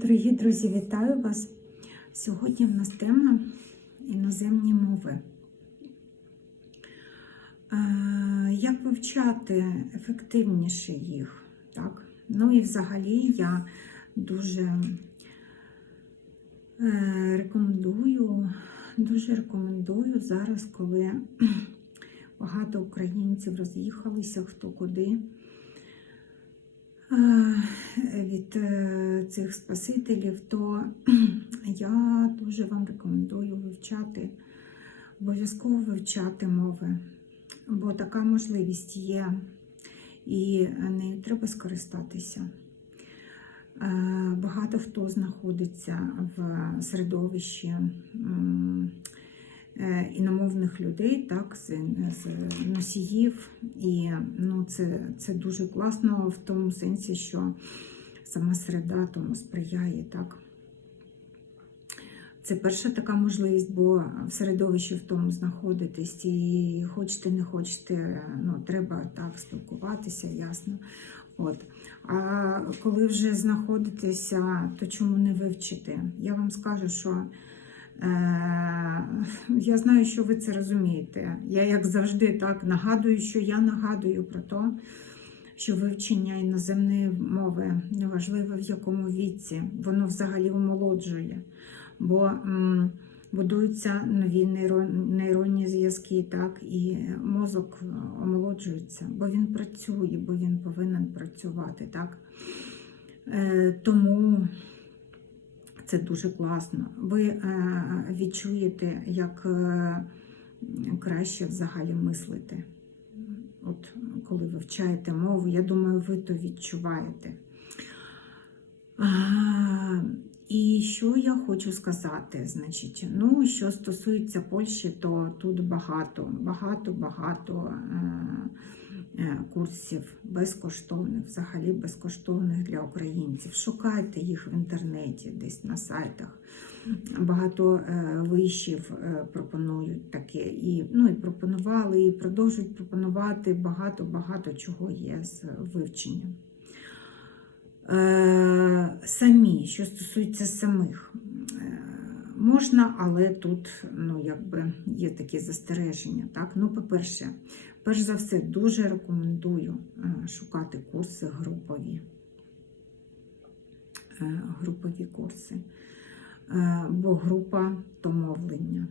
Дорогі друзі, вітаю вас! Сьогодні в нас тема іноземні мови. Е, Як вивчати ефективніше їх? Так? Ну і взагалі я дуже е, рекомендую, дуже рекомендую зараз, коли багато українців роз'їхалися хто куди від е, цих спасителів, то я дуже вам рекомендую вивчати, обов'язково вивчати мови, бо така можливість є, і нею треба скористатися. Е, Багато хто знаходиться в середовищі іномовних людей, так, з, з носіїв. І ну, це, це дуже класно в тому сенсі, що сама середа тому сприяє. Так. Це перша така можливість, бо в середовищі в тому знаходитесь, і хочете, не хочете, ну, треба так спілкуватися, ясно. От. А коли вже знаходитеся, то чому не вивчити? Я вам скажу, що е, я знаю, що ви це розумієте. Я, як завжди, так нагадую, що я нагадую про те, що вивчення іноземної мови неважливо в якому віці, воно взагалі омолоджує, бо м, будуються нові нейрон- нейронні зв'язки, так, і мозок омолоджується, бо він працює, бо він повинен працювати. Так. Е, тому це дуже класно. Ви е, відчуєте, як е, краще взагалі мислити. От коли вивчаєте мову, я думаю, ви то відчуваєте. Я хочу сказати? Значить, ну, що стосується Польщі, то тут багато, багато, багато е, е, курсів безкоштовних, взагалі безкоштовних для українців. Шукайте їх в інтернеті, десь на сайтах. Багато е, вишів пропонують таке, і, ну, і пропонували, і продовжують пропонувати багато-багато чого є з вивченням. Е, Самі, що стосується самих, е, можна, але тут ну, якби є такі застереження. Так? Ну, по-перше, перш за все, дуже рекомендую е, шукати курси групові. Групові курси. Бо група то мовлення.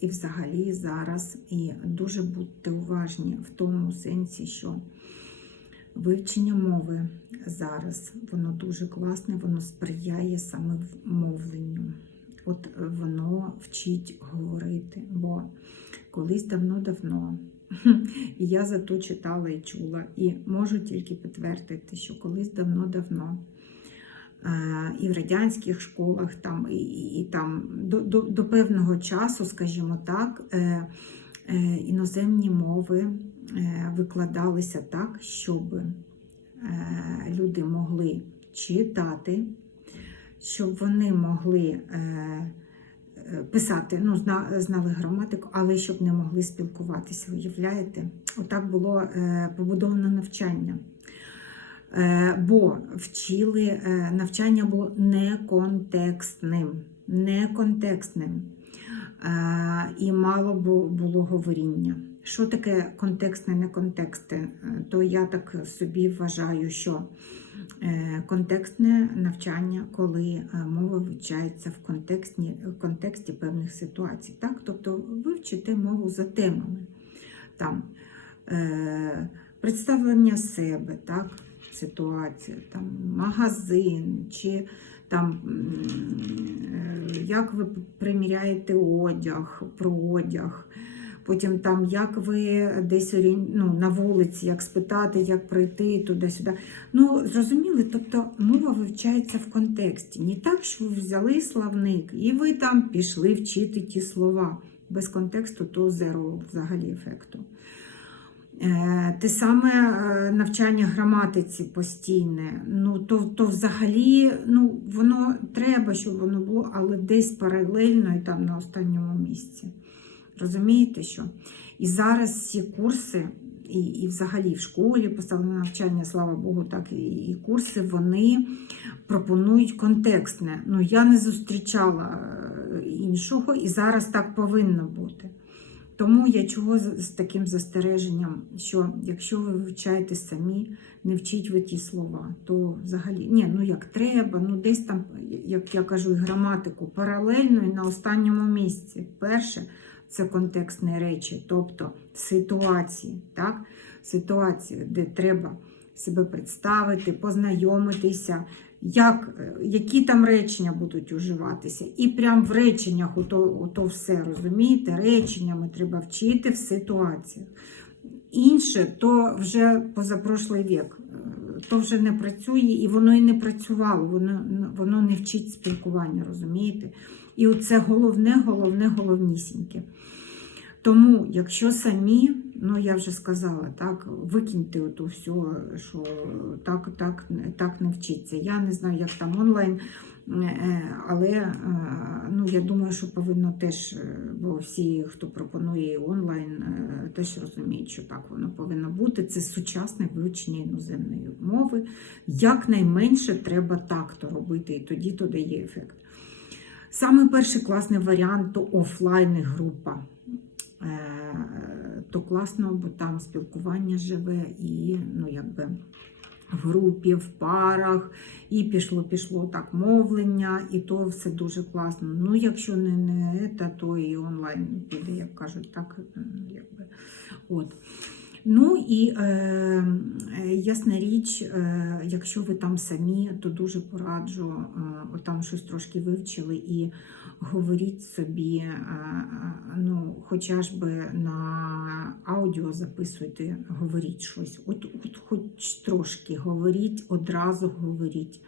І взагалі зараз і дуже будьте уважні в тому сенсі, що вивчення мови зараз воно дуже класне, воно сприяє саме мовленню. От воно вчить говорити. Бо колись давно-давно, і я зато читала і чула, і можу тільки підтвердити, що колись давно-давно. Е, і в радянських школах, там, і, і, там до, до, до певного часу, скажімо так, е, е, іноземні мови викладалися так, щоб е, люди могли читати, щоб вони могли е, е, писати, ну, знали граматику, але щоб не могли спілкуватися. Уявляєте? Отак було е, побудовано навчання. Е, Бо вчили, е, навчання було неконтекстним, неконтекстним. Е, І мало було говоріння. Що таке контекстне, неконтекстне? Е, То я так собі вважаю, що е, контекстне навчання, коли е, мова вивчається в контексті, в контексті певних ситуацій. Так? Тобто ви вчите мову за темами. Там, е, представлення себе, так? ситуація, там, магазин, чи там, е, як ви приміряєте одяг, про одяг. Потім там, як ви десь ну, на вулиці, як спитати, як пройти туди-сюди. Ну, зрозуміли, тобто мова вивчається в контексті. Не так, що ви взяли славник і ви там пішли вчити ті слова. Без контексту то зеро взагалі ефекту. Е, Те саме е, навчання граматиці постійне, ну то, то взагалі ну, воно треба, щоб воно було, але десь паралельно і там на останньому місці. Розумієте що? І зараз ці курси і, і взагалі в школі поставлено навчання, слава Богу, так і, і курси, вони пропонують контекстне. Ну, я не зустрічала е, іншого, і зараз так повинно бути. Тому я чого з таким застереженням, що якщо ви вивчаєте самі, не вчіть ви ті слова, то взагалі ні, ну як треба, ну десь там, як я кажу, і граматику паралельно і на останньому місці. Перше це контекстні речі, тобто ситуації, так? ситуації, де треба себе представити, познайомитися, як, які там речення будуть уживатися. І прям в реченнях ото, ото все розумієте, реченнями треба вчити в ситуаціях. Інше то вже позапрошлий вік, е, то вже не працює і воно і не працювало, воно, воно не вчить спілкування, розумієте? І оце головне, головне, головнісіньке. Тому, якщо самі, ну я вже сказала, так, викиньте ото все, що так, так, так не вчиться. Я не знаю, як там онлайн, е, але е, ну, я думаю, що повинно теж, е, бо всі, хто пропонує онлайн, е, теж розуміють, що так воно повинно бути. Це сучасне вивчення іноземної мови. Якнайменше треба так то робити, і тоді то дає ефект. Саме перший класний варіант то офлайн група. Е, То класно, бо там спілкування живе і ну, якби в групі, в парах, і пішло-пішло так мовлення, і то все дуже класно. Ну, якщо не, не це, то і онлайн піде, як кажуть, так. Якби. От. Ну і е, ясна річ, е, якщо ви там самі, то дуже пораджу, е, там щось трошки вивчили і говоріть собі, е, ну, хоча ж би на аудіо записуйте, говоріть щось. От, от хоч трошки говоріть, одразу говоріть.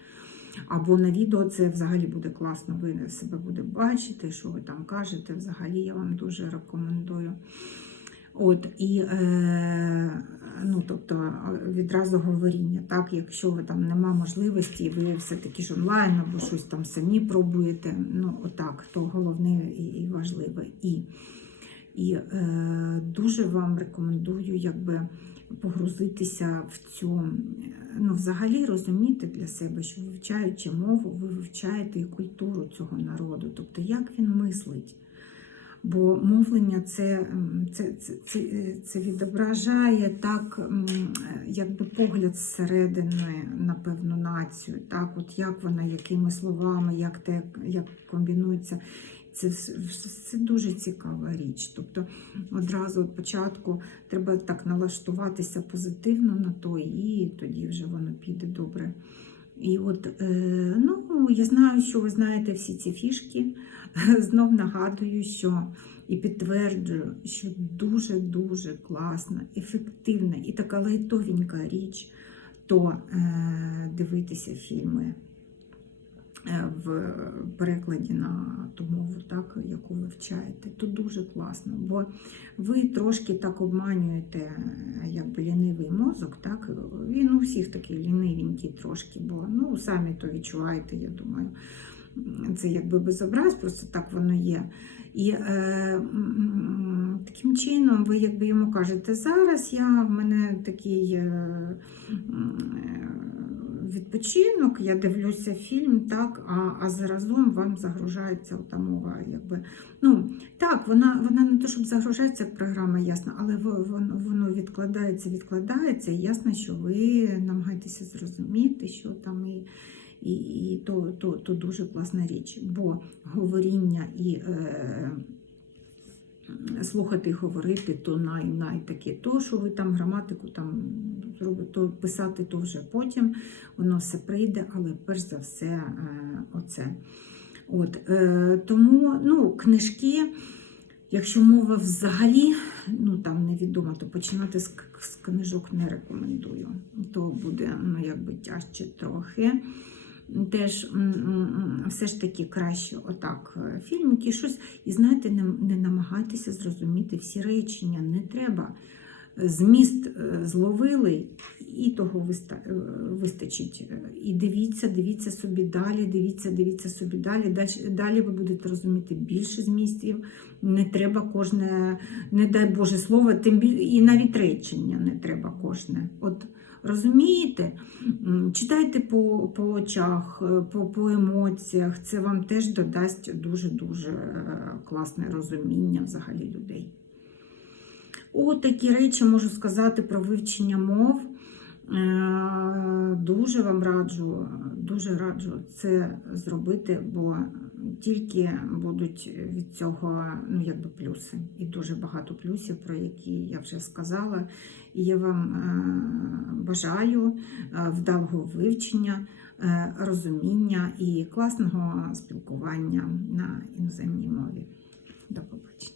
Або на відео це взагалі буде класно, ви себе буде бачити, що ви там кажете. Взагалі я вам дуже рекомендую. От, і, е, ну, тобто, відразу говоріння, так, якщо ви там нема можливості, ви все-таки ж онлайн або щось там самі пробуєте, ну, отак, то головне і, і важливе. І, і е, дуже вам рекомендую, якби погрузитися в цю, ну, взагалі розуміти для себе, що вивчаючи мову, ви вивчаєте і культуру цього народу, тобто як він мислить. Бо мовлення це, це, це, це, відображає так, якби погляд зсередини на певну націю, так, от як вона, якими словами, як те, як комбінується. Це, це дуже цікава річ. Тобто одразу від початку треба так налаштуватися позитивно на то, і тоді вже воно піде добре. І от, е, ну, я знаю, що ви знаєте всі ці фішки. Знов нагадую, що і підтверджую, що дуже-дуже класна, ефективна і така лайтовенька річ, то е, дивитися фільми в перекладі на ту мову, так, яку ви вчаєте. То дуже класно, бо ви трошки так обманюєте е, якби лінивий мозок, так? Він у всіх такий лінивенький трошки, бо ну, самі то відчуваєте, я думаю це якби безобраз, просто так воно є. І е, таким чином ви якби йому кажете, зараз я в мене такий е, е, відпочинок, я дивлюся фільм, так, а, а заразом вам загружається та мова. Якби. Ну, так, вона, вона не то, щоб загружається як програма, ясно, але воно, відкладається, відкладається, і ясно, що ви намагаєтеся зрозуміти, що там і і, і то, то, то дуже класна річ, бо говоріння і е, слухати і говорити, то най, най таке. То, що ви там граматику там зробите, то писати то вже потім, воно все прийде, але перш за все е, оце. От, е, тому ну, книжки. Якщо мова взагалі ну там невідома, то починати з, з книжок не рекомендую. То буде ну, якби тяжче трохи. Теж все ж таки краще отак е, фільмики, щось. І знаєте, не, не намагайтеся зрозуміти всі речення. Не треба зміст е, зловили, і того е, вистачить. І дивіться, дивіться собі далі, дивіться, дивіться собі. Далі, далі ви будете розуміти більше змістів. Не треба кожне, не дай Боже слово, тим більше і навіть речення не треба кожне. От розумієте? Читайте по, по очах, е, по, по емоціях. Це вам теж додасть дуже-дуже е, класне розуміння взагалі людей. От такі речі можу сказати про вивчення мов. Е, Дуже вам раджу, дуже раджу це зробити, бо тільки будуть від цього ну, якби плюси. І дуже багато плюсів, про які я вже сказала. І я вам е, бажаю е, вдалого вивчення, розуміння і класного спілкування на іноземній мові. До побачення.